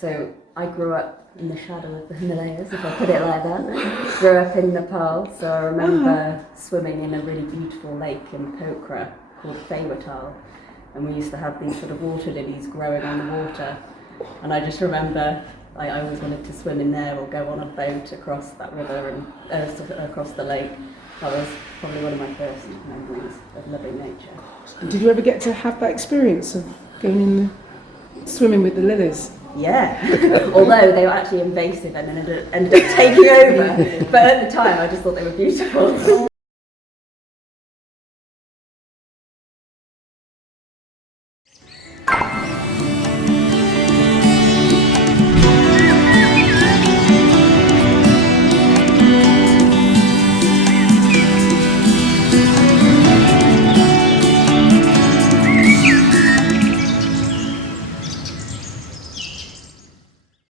So I grew up in the shadow of the Himalayas, if I put it like that. Grew up in Nepal, so I remember swimming in a really beautiful lake in Pokhara called Feywatal, and we used to have these sort of water lilies growing on the water. And I just remember I always wanted to swim in there or go on a boat across that river and across the lake. That was probably one of my first memories of loving nature. Did you ever get to have that experience of going in swimming with the lilies? Yeah, although they were actually invasive and ended up taking over. But at the time I just thought they were beautiful.